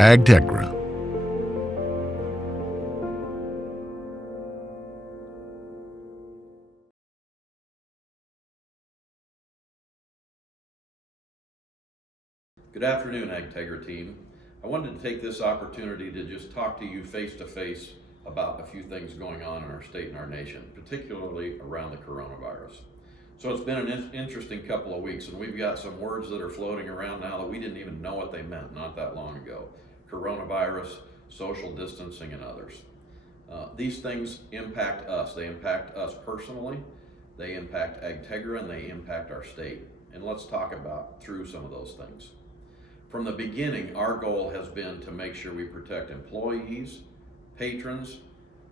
AgTegra. Good afternoon, AgTegra team. I wanted to take this opportunity to just talk to you face to face about a few things going on in our state and our nation, particularly around the coronavirus. So it's been an interesting couple of weeks, and we've got some words that are floating around now that we didn't even know what they meant not that long ago. Coronavirus, social distancing, and others. These things impact us. They impact us personally, they impact AgTegra, and they impact our state. And let's talk about through some of those things. From the beginning, our goal has been to make sure we protect employees, patrons,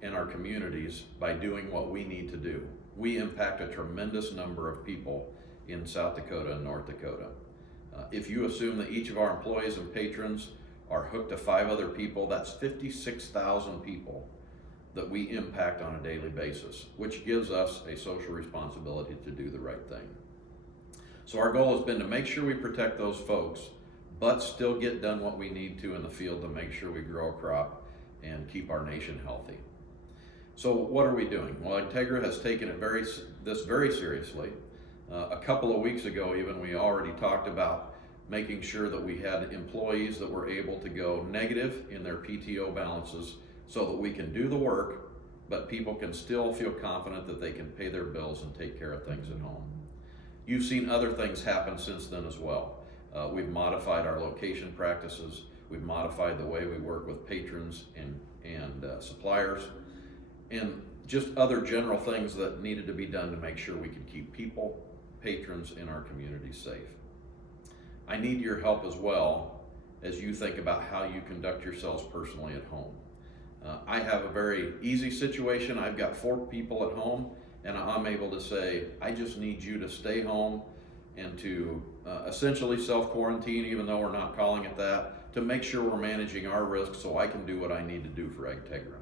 and our communities by doing what we need to do. We impact a tremendous number of people in South Dakota and North Dakota. If you assume that each of our employees and patrons are hooked to 5 other people, that's 56,000 people that we impact on a daily basis, which gives us a social responsibility to do the right thing. So our goal has been to make sure we protect those folks, but still get done what we need to in the field to make sure we grow a crop and keep our nation healthy. So what are we doing? Well, AgTegra has taken this very seriously. A couple of weeks ago even, we already talked about making sure that we had employees that were able to go negative in their PTO balances so that we can do the work, but people can still feel confident that they can pay their bills and take care of things at home. You've seen other things happen since then as well. We've modified our location practices. We've modified the way we work with patrons and suppliers, and just other general things that needed to be done to make sure we could keep people, patrons, in our communities safe. I need your help as well as you think about how you conduct yourselves personally at home. I have a very easy situation. I've got 4 people at home, and I'm able to say, I just need you to stay home and to essentially self-quarantine, even though we're not calling it that, to make sure we're managing our risk so I can do what I need to do for AgTegra.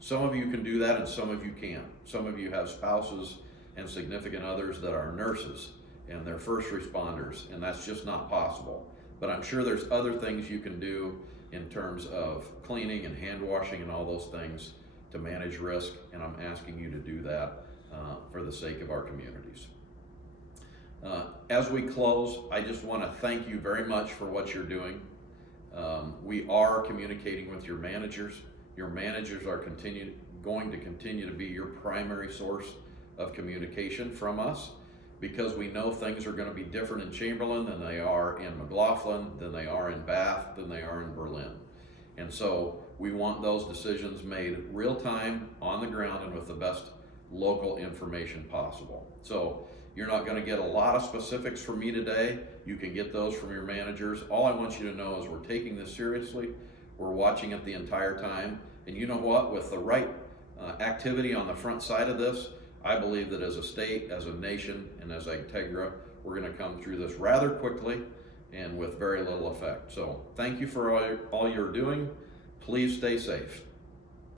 Some of you can do that and some of you can't. Some of you have spouses and significant others that are nurses and they're first responders, and that's just not possible. But I'm sure there's other things you can do in terms of cleaning and hand washing and all those things to manage risk, and I'm asking you to do that for the sake of our communities. As we close, I just want to thank you very much for what you're doing. We are communicating with your managers. Your managers are going to continue to be your primary source of communication from us, because we know things are going to be different in Chamberlain than they are in McLaughlin, than they are in Bath, than they are in Berlin. And so we want those decisions made real time, on the ground, and with the best local information possible. So you're not going to get a lot of specifics from me today. You can get those from your managers. All I want you to know is we're taking this seriously. We're watching it the entire time. And you know what? With the right activity on the front side of this, I believe that as a state, as a nation, and as AgTegra, we're going to come through this rather quickly and with very little effect. So thank you for all you're doing. Please stay safe.